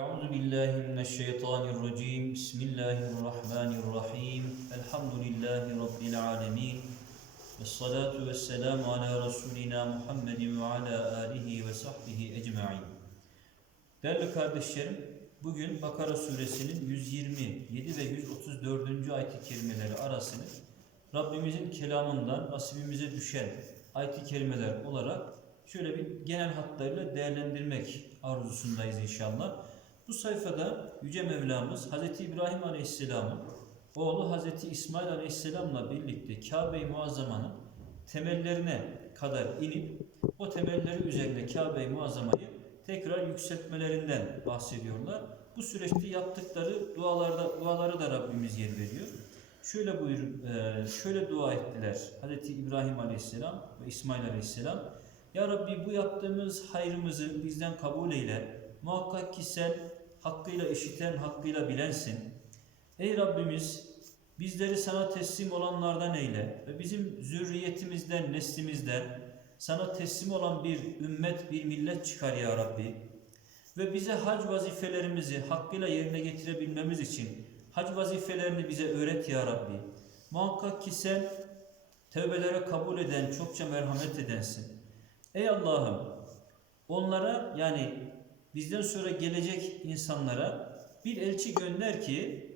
Euzu billahi mineşşeytanirracim. Bismillahirrahmanirrahim. Elhamdülillahi rabbil alamin. Ves salatu ves selam ala resulina Muhammedin ve ala alihi ve sahbihi ecmaîn. Değerli kardeşlerim, bugün Bakara suresinin 127 ve 134. ayet-i kerimeleri arasını Rabbimizin kelamından nasibimize düşen ayet-i kerimeler olarak şöyle bir genel hatlarıyla değerlendirmek arzusundayız inşallah. Bu sayfada Yüce Mevlamız Hz. İbrahim Aleyhisselam'ın oğlu Hz. İsmail Aleyhisselam'la birlikte Kabe-i Muazzama'nın temellerine kadar inip o temelleri üzerinde Kabe-i Muazzama'yı tekrar yükseltmelerinden bahsediyorlar. Bu süreçte yaptıkları dualarda duaları da Rabbimiz yer veriyor. Şöyle buyur, e, şöyle dua ettiler Hz. İbrahim Aleyhisselam ve İsmail Aleyhisselam. Ya Rabbi bu yaptığımız hayrımızı bizden kabul eyle. Muhakkak ki sen hakkıyla işiten, hakkıyla bilensin. Ey Rabbimiz bizleri sana teslim olanlardan eyle ve bizim zürriyetimizden, neslimizden sana teslim olan bir ümmet, bir millet çıkar ya Rabbi. Ve bize hac vazifelerimizi hakkıyla yerine getirebilmemiz için hac vazifelerini bize öğret ya Rabbi. Muhakkak ki sen tövbelere kabul eden, çokça merhamet edensin. Ey Allah'ım onlara yani bizden sonra gelecek insanlara bir elçi gönder ki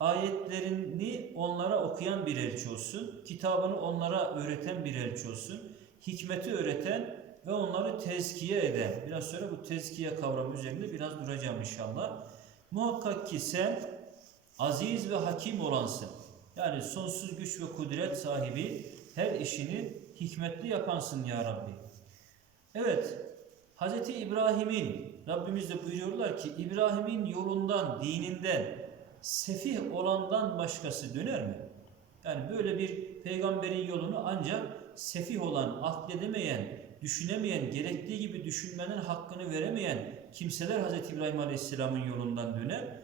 ayetlerini onlara okuyan bir elçi olsun, kitabını onlara öğreten bir elçi olsun, hikmeti öğreten ve onları tezkiye eden. Biraz sonra bu tezkiye kavramı üzerinde biraz duracağım inşallah. Muhakkak ki sen aziz ve hakim olansın. Yani sonsuz güç ve kudret sahibi her işini hikmetli yapansın ya Rabbi. Evet, Hz. İbrahim'in, Rabbimiz de buyuruyorlar ki İbrahim'in yolundan, dininden, sefih olandan başkası döner mi? Yani böyle bir peygamberin yolunu ancak sefih olan, akledemeyen, düşünemeyen, gerektiği gibi düşünmenin hakkını veremeyen kimseler Hz. İbrahim Aleyhisselam'ın yolundan döner.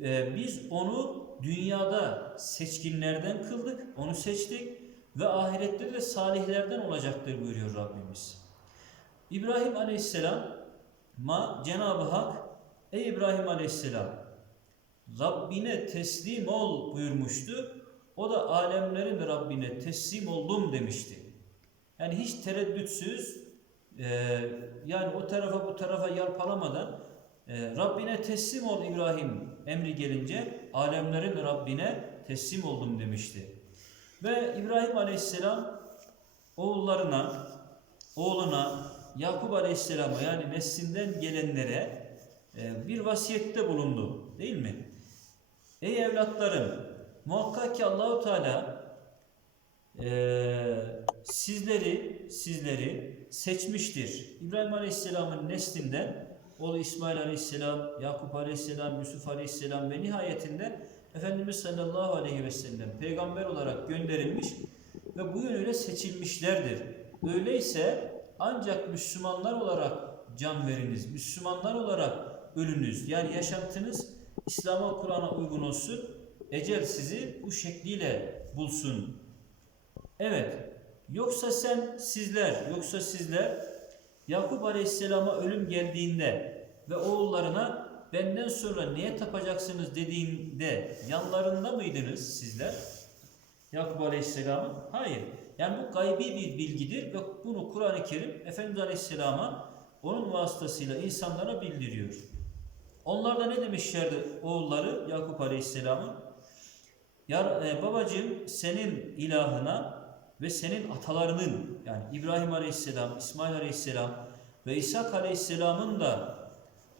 Ee, biz onu dünyada seçkinlerden kıldık, onu seçtik ve ahirette de salihlerden olacaktır buyuruyor Rabbimiz. İbrahim Aleyhisselam ma Cenab-ı Hak ey İbrahim Aleyhisselam Rabbine teslim ol buyurmuştu. O da alemlerin Rabbine teslim oldum demişti. Yani hiç tereddütsüz e, yani o tarafa bu tarafa yalpalamadan e, Rabbine teslim ol İbrahim emri gelince alemlerin Rabbine teslim oldum demişti. Ve İbrahim Aleyhisselam oğullarına, oğluna, Yakup Aleyhisselam'a yani neslinden gelenlere e, bir vasiyette bulundu. Değil mi? Ey evlatlarım muhakkak ki Allahu Teala e, sizleri sizleri seçmiştir. İbrahim Aleyhisselam'ın neslinden oğlu İsmail Aleyhisselam, Yakup Aleyhisselam, Yusuf Aleyhisselam ve nihayetinde Efendimiz sallallahu aleyhi ve sellem peygamber olarak gönderilmiş ve bu yönüyle seçilmişlerdir. Öyleyse ancak Müslümanlar olarak can veriniz, Müslümanlar olarak ölünüz. Yani yaşantınız İslam'a, Kur'an'a uygun olsun. Ecel sizi bu şekliyle bulsun. Evet. Yoksa sen sizler, yoksa sizler Yakup Aleyhisselam'a ölüm geldiğinde ve oğullarına benden sonra neye tapacaksınız dediğinde yanlarında mıydınız sizler? Yakup Aleyhisselam'ın? Hayır. Yani bu gaybi bir bilgidir ve bunu Kur'an-ı Kerim Efendimiz Aleyhisselam'a onun vasıtasıyla insanlara bildiriyor. Onlar da ne demişlerdi oğulları Yakup Aleyhisselam'ın? Ya e, babacığım senin ilahına ve senin atalarının yani İbrahim Aleyhisselam, İsmail Aleyhisselam ve İsa Aleyhisselam'ın da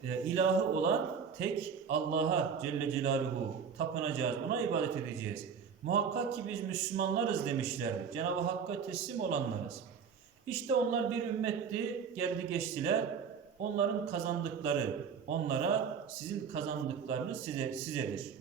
e, ilahı olan tek Allah'a Celle Celaluhu tapınacağız, ona ibadet edeceğiz. Muhakkak ki biz Müslümanlarız demişlerdi. Cenab-ı Hakk'a teslim olanlarız. İşte onlar bir ümmetti, geldi geçtiler. Onların kazandıkları onlara, sizin kazandıklarınız size sizedir.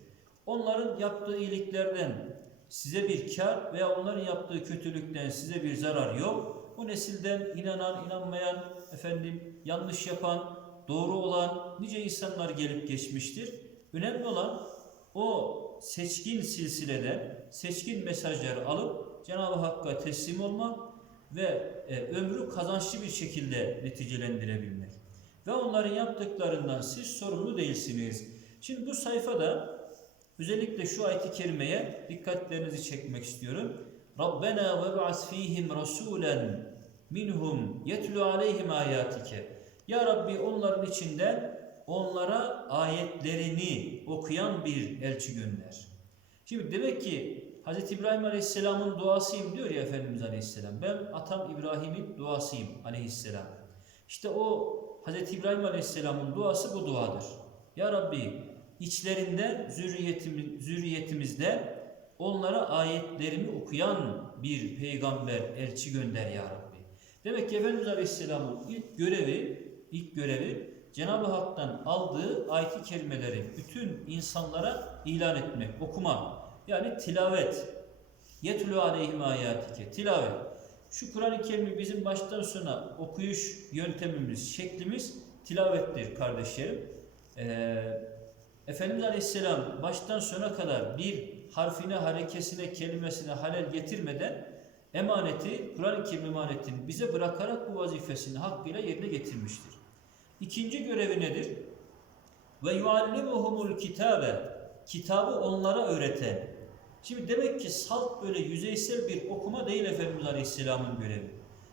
Onların yaptığı iyiliklerden size bir kar veya onların yaptığı kötülükten size bir zarar yok. Bu nesilden inanan, inanmayan, efendim yanlış yapan, doğru olan nice insanlar gelip geçmiştir. Önemli olan o seçkin silsilede seçkin mesajları alıp Cenab-ı Hakk'a teslim olmak ve e, ömrü kazançlı bir şekilde neticelendirebilmek. ve onların yaptıklarından siz sorumlu değilsiniz. Şimdi bu sayfada özellikle şu ayet-i kerimeye dikkatlerinizi çekmek istiyorum. Rabbena ve ba'as fihim rasulen minhum yetlu aleyhim ayatike. Ya Rabbi onların içinden onlara ayetlerini okuyan bir elçi gönder. Şimdi demek ki Hz. İbrahim Aleyhisselam'ın duasıyım diyor ya Efendimiz Aleyhisselam. Ben atam İbrahim'in duasıyım Aleyhisselam. İşte o Hz. İbrahim Aleyhisselam'ın duası bu duadır. Ya Rabbi içlerinde zürriyetimiz, zürriyetimizde onlara ayetlerimi okuyan bir peygamber, elçi gönder ya Rabbi. Demek ki Efendimiz Aleyhisselam'ın ilk görevi, ilk görevi Cenab-ı Hak'tan aldığı ayet-i kerimeleri bütün insanlara ilan etmek, okuma. Yani tilavet. Yetlu aleyhim ayatike. Tilavet. Şu Kur'an-ı Kerim'i bizim baştan sona okuyuş yöntemimiz, şeklimiz tilavettir kardeşlerim. Ee, Efendimiz Aleyhisselam baştan sona kadar bir harfine, harekesine, kelimesine halel getirmeden emaneti, Kur'an-ı Kerim emanetini bize bırakarak bu vazifesini hakkıyla yerine getirmiştir. İkinci görevi nedir? Ve yuallimuhumul kitabe. Kitabı onlara öğreten. Şimdi demek ki salt böyle yüzeysel bir okuma değil Efendimiz Aleyhisselam'ın görevi.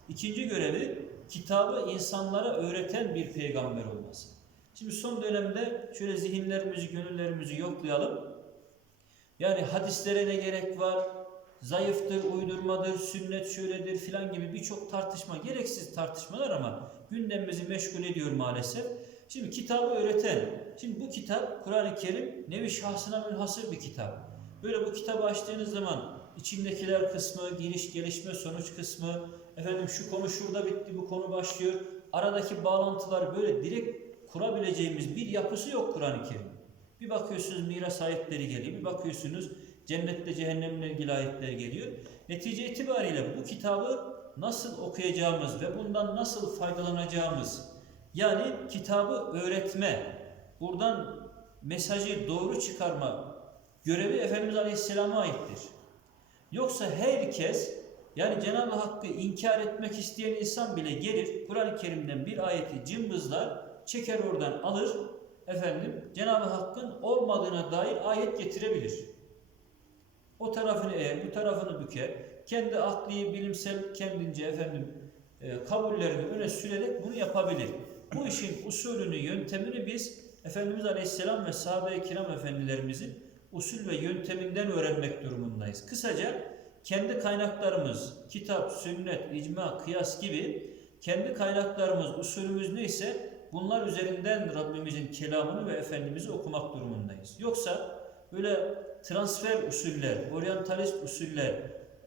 İkinci görevi kitabı insanlara öğreten bir peygamber olması. Şimdi son dönemde şöyle zihinlerimizi, gönüllerimizi yoklayalım. Yani hadislere ne gerek var? Zayıftır, uydurmadır, sünnet şöyledir filan gibi birçok tartışma, gereksiz tartışmalar ama gündemimizi meşgul ediyor maalesef. Şimdi kitabı öğreten, şimdi bu kitap Kur'an-ı Kerim nevi şahsına münhasır bir kitap. Böyle bu kitabı açtığınız zaman içindekiler kısmı, giriş, gelişme, sonuç kısmı, efendim şu konu şurada bitti, bu konu başlıyor. Aradaki bağlantılar böyle direkt kurabileceğimiz bir yapısı yok Kur'an-ı Kerim. Bir bakıyorsunuz miras ayetleri geliyor, bir bakıyorsunuz cennette cehennemle ilgili ayetler geliyor. Netice itibariyle bu kitabı nasıl okuyacağımız ve bundan nasıl faydalanacağımız yani kitabı öğretme, buradan mesajı doğru çıkarma görevi Efendimiz Aleyhisselam'a aittir. Yoksa herkes yani Cenab-ı Hakk'ı inkar etmek isteyen insan bile gelir Kur'an-ı Kerim'den bir ayeti cımbızlar, çeker oradan alır efendim Cenab-ı Hakk'ın olmadığına dair ayet getirebilir. O tarafını eğer, bu tarafını büker, kendi akli, bilimsel kendince efendim e, kabullerini öne sürerek bunu yapabilir. Bu işin usulünü, yöntemini biz Efendimiz Aleyhisselam ve sahabe-i kiram efendilerimizin usul ve yönteminden öğrenmek durumundayız. Kısaca kendi kaynaklarımız, kitap, sünnet, icma, kıyas gibi kendi kaynaklarımız, usulümüz neyse bunlar üzerinden Rabbimizin kelamını ve Efendimiz'i okumak durumundayız. Yoksa böyle transfer usuller, oryantalist usuller,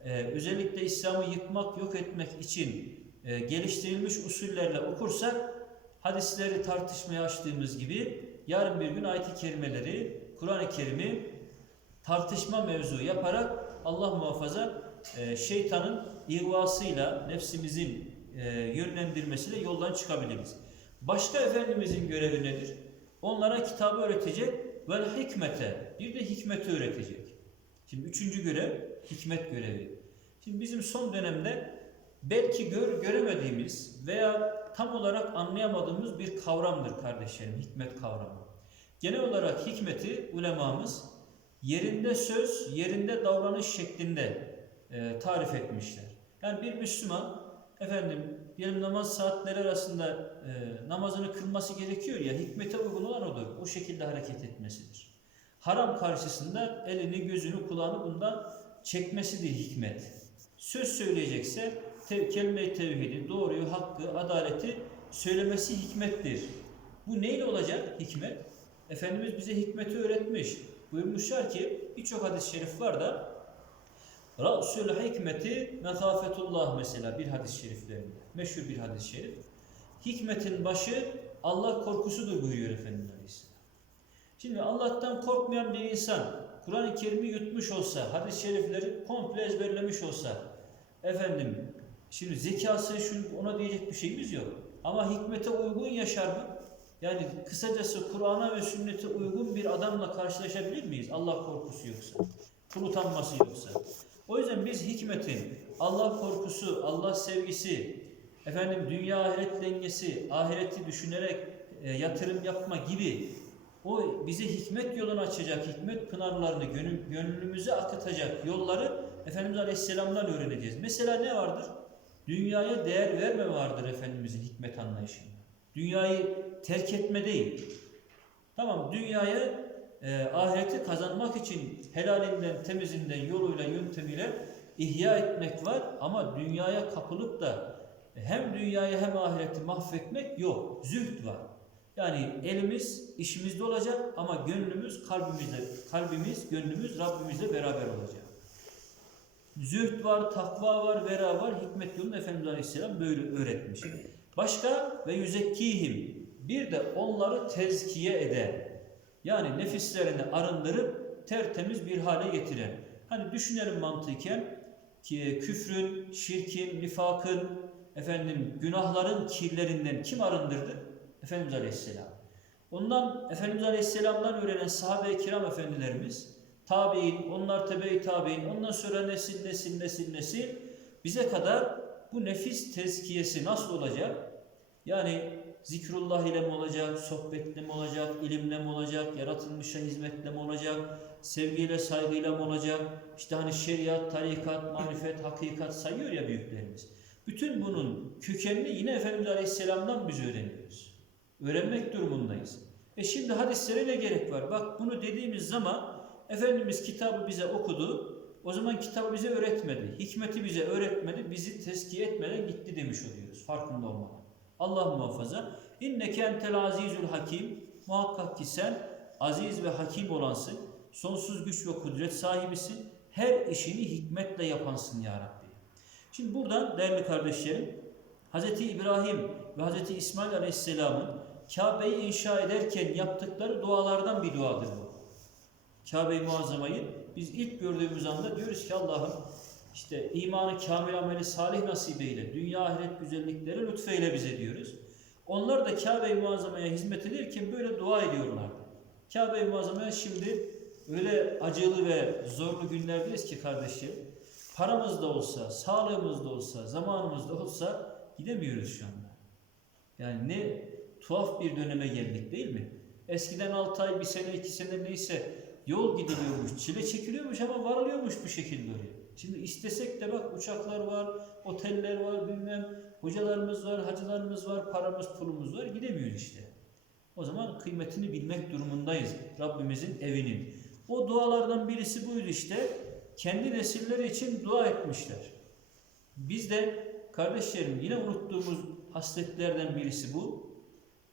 e, özellikle İslam'ı yıkmak, yok etmek için e, geliştirilmiş usullerle okursak hadisleri tartışmaya açtığımız gibi yarın bir gün ayet-i kerimeleri, Kur'an-ı Kerim'i tartışma mevzu yaparak Allah muhafaza e, şeytanın ihvasıyla nefsimizin e, yönlendirmesiyle yoldan çıkabiliriz. Başka Efendimizin görevi nedir? Onlara kitabı öğretecek ve hikmete, bir de hikmeti öğretecek. Şimdi üçüncü görev, hikmet görevi. Şimdi bizim son dönemde belki gör, göremediğimiz veya tam olarak anlayamadığımız bir kavramdır kardeşlerim, hikmet kavramı. Genel olarak hikmeti ulemamız yerinde söz, yerinde davranış şeklinde e, tarif etmişler. Yani bir Müslüman efendim diyelim namaz saatleri arasında e, namazını kılması gerekiyor ya hikmete uygun olan odur. O şekilde hareket etmesidir. Haram karşısında elini, gözünü, kulağını bundan çekmesidir hikmet. Söz söyleyecekse te, kelime-i tevhidi, doğruyu, hakkı, adaleti söylemesi hikmettir. Bu neyle olacak hikmet? Efendimiz bize hikmeti öğretmiş. Buyurmuşlar ki birçok hadis-i şerif var da Ra'sul hikmeti mekafetullah mesela bir hadis-i şeriflerinde. Meşhur bir hadis-i şerif. Hikmetin başı Allah korkusudur buyuruyor Efendimiz Aleyhisselam. Şimdi Allah'tan korkmayan bir insan Kur'an-ı Kerim'i yutmuş olsa, hadis-i şerifleri komple ezberlemiş olsa, efendim şimdi zekası şunu ona diyecek bir şeyimiz yok. Ama hikmete uygun yaşar mı? Yani kısacası Kur'an'a ve sünnete uygun bir adamla karşılaşabilir miyiz? Allah korkusu yoksa, kul utanması yoksa. O yüzden biz hikmetin, Allah korkusu, Allah sevgisi, efendim dünya ahiret dengesi, ahireti düşünerek e, yatırım yapma gibi o bize hikmet yolunu açacak, hikmet pınarlarını gönlümüze akıtacak yolları Efendimiz Aleyhisselam'dan öğreneceğiz. Mesela ne vardır? Dünyaya değer verme vardır Efendimizin hikmet anlayışında. Dünyayı terk etme değil. Tamam dünyaya e, ahireti kazanmak için helalinden, temizinden, yoluyla, yöntemiyle ihya etmek var ama dünyaya kapılıp da hem dünyayı hem ahireti mahvetmek yok. Zühd var. Yani elimiz işimizde olacak ama gönlümüz kalbimizde, kalbimiz, gönlümüz Rabbimizle beraber olacak. Zühd var, takva var, vera var. Hikmet yolunu Efendimiz Aleyhisselam böyle öğretmiş. Başka ve yüzekkihim. Bir de onları tezkiye eden. Yani nefislerini arındırıp tertemiz bir hale getiren. Hani düşünelim mantıken ki küfrün, şirkin, nifakın, efendim günahların kirlerinden kim arındırdı? Efendimiz Aleyhisselam. Ondan Efendimiz Aleyhisselam'dan öğrenen sahabe-i kiram efendilerimiz, tabi'in, onlar tebe-i tabi'in, ondan sonra nesil nesil nesil nesil bize kadar bu nefis tezkiyesi nasıl olacak? Yani zikrullah ile mi olacak, sohbetle mi olacak, ilimle mi olacak, yaratılmışa hizmetle mi olacak, sevgiyle, saygıyla mı olacak? İşte hani şeriat, tarikat, marifet, hakikat sayıyor ya büyüklerimiz. Bütün bunun kökenini yine Efendimiz Aleyhisselam'dan biz öğreniyoruz. Öğrenmek durumundayız. E şimdi hadislere ne gerek var? Bak bunu dediğimiz zaman Efendimiz kitabı bize okudu. O zaman kitabı bize öğretmedi. Hikmeti bize öğretmedi. Bizi tezkiye etmeden gitti demiş oluyoruz. Farkında olmadan. Allah muhafaza. İnneke entel azizül hakim. Muhakkak ki sen aziz ve hakim olansın. Sonsuz güç ve kudret sahibisin. Her işini hikmetle yapansın ya Rabbi. Şimdi buradan değerli kardeşlerim Hz. İbrahim ve Hz. İsmail Aleyhisselam'ın Kabe'yi inşa ederken yaptıkları dualardan bir duadır bu. Kabe-i Muazzama'yı biz ilk gördüğümüz anda diyoruz ki Allah'ım işte imanı kamil ameli salih nasip eyle, dünya ahiret güzellikleri lütfeyle bize diyoruz. Onlar da Kabe-i Muazzama'ya hizmet ederken böyle dua ediyorlardı. Kabe-i Muazzama'ya şimdi öyle acılı ve zorlu günlerdeyiz ki kardeşim, paramız da olsa, sağlığımız da olsa, zamanımız da olsa gidemiyoruz şu anda. Yani ne tuhaf bir döneme geldik değil mi? Eskiden 6 ay, bir sene, iki sene neyse yol gidiliyormuş, çile çekiliyormuş ama varılıyormuş bu şekilde oraya. Şimdi istesek de bak uçaklar var, oteller var, bilmem hocalarımız var, hacılarımız var, paramız, pulumuz var, gidemiyoruz işte. O zaman kıymetini bilmek durumundayız Rabbimizin evinin. O dualardan birisi buydu işte. Kendi nesilleri için dua etmişler. Biz de kardeşlerim yine unuttuğumuz hasletlerden birisi bu.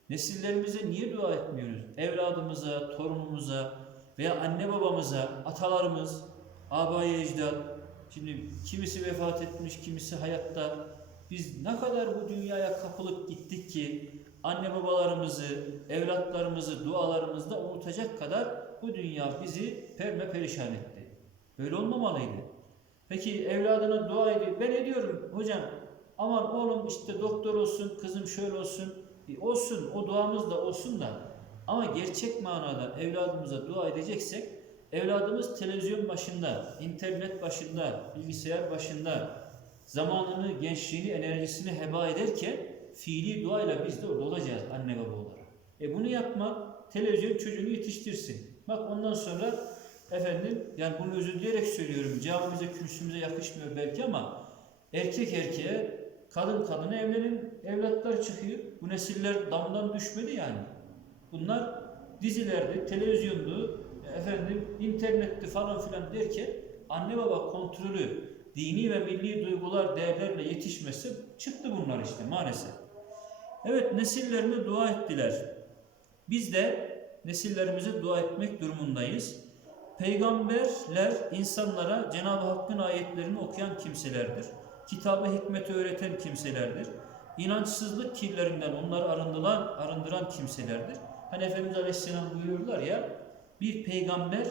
Nesillerimize niye dua etmiyoruz? Evladımıza, torunumuza veya anne babamıza, atalarımız, abayi ecdat, şimdi kimisi vefat etmiş, kimisi hayatta. Biz ne kadar bu dünyaya kapılıp gittik ki anne babalarımızı, evlatlarımızı dualarımızda unutacak kadar bu dünya bizi perme perişan etti. Böyle olmamalıydı. Peki evladına dua ediyor. Ben ediyorum hocam. Aman oğlum işte doktor olsun, kızım şöyle olsun. E olsun, o duamız da olsun da. Ama gerçek manada evladımıza dua edeceksek, evladımız televizyon başında, internet başında, bilgisayar başında zamanını, gençliğini, enerjisini heba ederken fiili duayla biz de orada olacağız anne baba olarak. E bunu yapma, televizyon çocuğunu yetiştirsin. Bak ondan sonra efendim, yani bunu özür dileyerek söylüyorum, camimize, kürsümüze yakışmıyor belki ama erkek erkeğe, kadın kadına evlenin, evlatlar çıkıyor. Bu nesiller damdan düşmedi yani. Bunlar dizilerde, televizyondu, efendim internetti falan filan derken anne baba kontrolü, dini ve milli duygular, değerlerle yetişmesi çıktı bunlar işte maalesef. Evet nesillerine dua ettiler. Biz de nesillerimize dua etmek durumundayız. Peygamberler insanlara Cenab-ı Hakk'ın ayetlerini okuyan kimselerdir. Kitabı hikmeti öğreten kimselerdir. İnançsızlık kirlerinden onları arındıran, arındıran kimselerdir. Hani Efendimiz Aleyhisselam buyuruyorlar ya, bir peygamber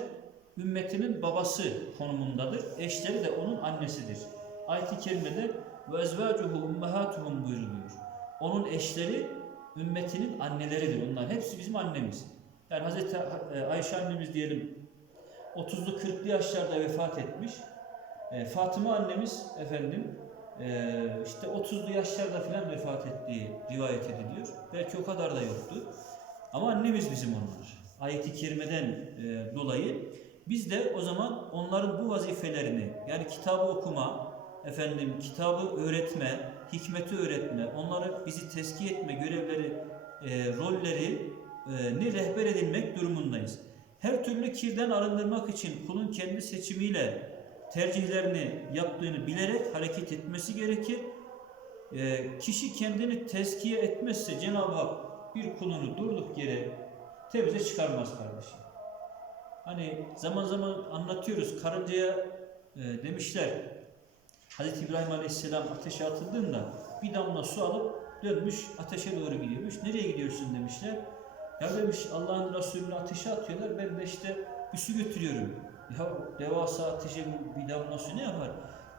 ümmetinin babası konumundadır. Eşleri de onun annesidir. Ayet-i kerimede ve ezvacuhu ummahatuhum buyuruluyor. Onun eşleri ümmetinin anneleridir. Onlar hepsi bizim annemiz. Yani Hazreti Ayşe annemiz diyelim 30'lu 40'lı yaşlarda vefat etmiş. E, Fatıma annemiz efendim işte 30'lu yaşlarda falan vefat ettiği rivayet ediliyor. Belki o kadar da yoktu. Ama annemiz bizim onlar. Ayet-i kerimeden e, dolayı biz de o zaman onların bu vazifelerini yani kitabı okuma, efendim kitabı öğretme, hikmeti öğretme, onları bizi tezkiye etme görevleri, e, rolleri e, ne rehber edilmek durumundayız. Her türlü kirden arındırmak için kulun kendi seçimiyle tercihlerini yaptığını bilerek hareket etmesi gerekir. E, kişi kendini tezkiye etmezse Cenab-ı Hak bir kulunu durduk yere temize çıkarmaz kardeşim. Hani zaman zaman anlatıyoruz karıncaya e, demişler Hazreti İbrahim Aleyhisselam ateşe atıldığında bir damla su alıp dönmüş ateşe doğru gidiyormuş. Nereye gidiyorsun demişler. Ya demiş Allah'ın Resulü'nü ateşe atıyorlar ben de işte su götürüyorum. Ya devasa ateşe bir damla su ne yapar?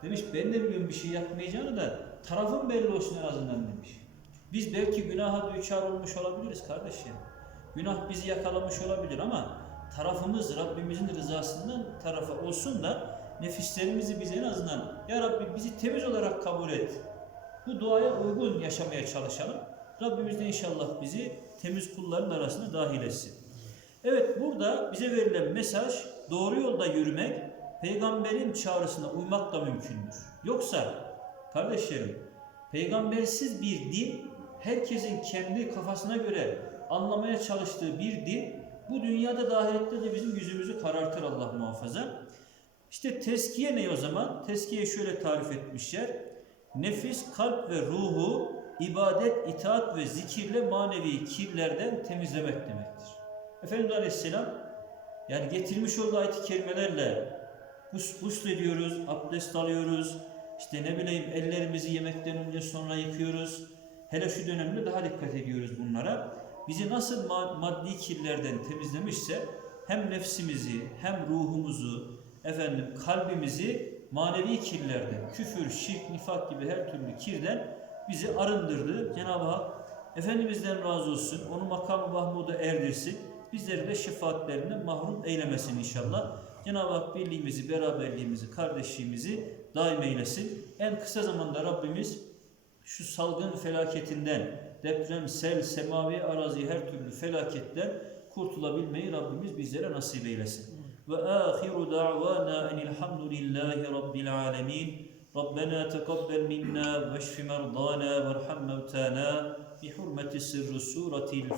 Demiş ben de biliyorum bir şey yapmayacağını da tarafım belli olsun en azından demiş. Biz belki günaha düçar olmuş olabiliriz kardeşim. Günah bizi yakalamış olabilir ama tarafımız Rabbimizin rızasından tarafa olsun da nefislerimizi biz en azından Ya Rabbi bizi temiz olarak kabul et. Bu duaya uygun yaşamaya çalışalım. Rabbimiz de inşallah bizi temiz kulların arasına dahil etsin. Evet burada bize verilen mesaj doğru yolda yürümek, peygamberin çağrısına uymakla mümkündür. Yoksa kardeşlerim peygambersiz bir din herkesin kendi kafasına göre anlamaya çalıştığı bir din bu dünyada da ahirette de bizim yüzümüzü karartır Allah muhafaza. İşte teskiye ne o zaman? Teskiye şöyle tarif etmişler. Nefis, kalp ve ruhu ibadet, itaat ve zikirle manevi kirlerden temizlemek demektir. Efendimiz Aleyhisselam yani getirmiş olduğu ayet-i kerimelerle gus, gusl ediyoruz, abdest alıyoruz, işte ne bileyim ellerimizi yemekten önce sonra yıkıyoruz. Hele şu dönemde daha dikkat ediyoruz bunlara. Bizi nasıl ma- maddi kirlerden temizlemişse hem nefsimizi hem ruhumuzu efendim kalbimizi manevi kirlerden, küfür, şirk, nifak gibi her türlü kirden bizi arındırdı. Cenab-ı Hak Efendimizden razı olsun, onu makam-ı mahmuda erdirsin bizleri de şefaatlerinden mahrum eylemesin inşallah. Cenab-ı Hak birliğimizi, beraberliğimizi, kardeşliğimizi daim eylesin. En kısa zamanda Rabbimiz şu salgın felaketinden, deprem, sel, semavi, arazi her türlü felaketten kurtulabilmeyi Rabbimiz bizlere nasip eylesin. Ve ahiru da'vana enilhamdülillahi rabbil alemin. Rabbena tekabbel minna ve şfi merdana ve erham mevtana bi hurmeti sırrı suretil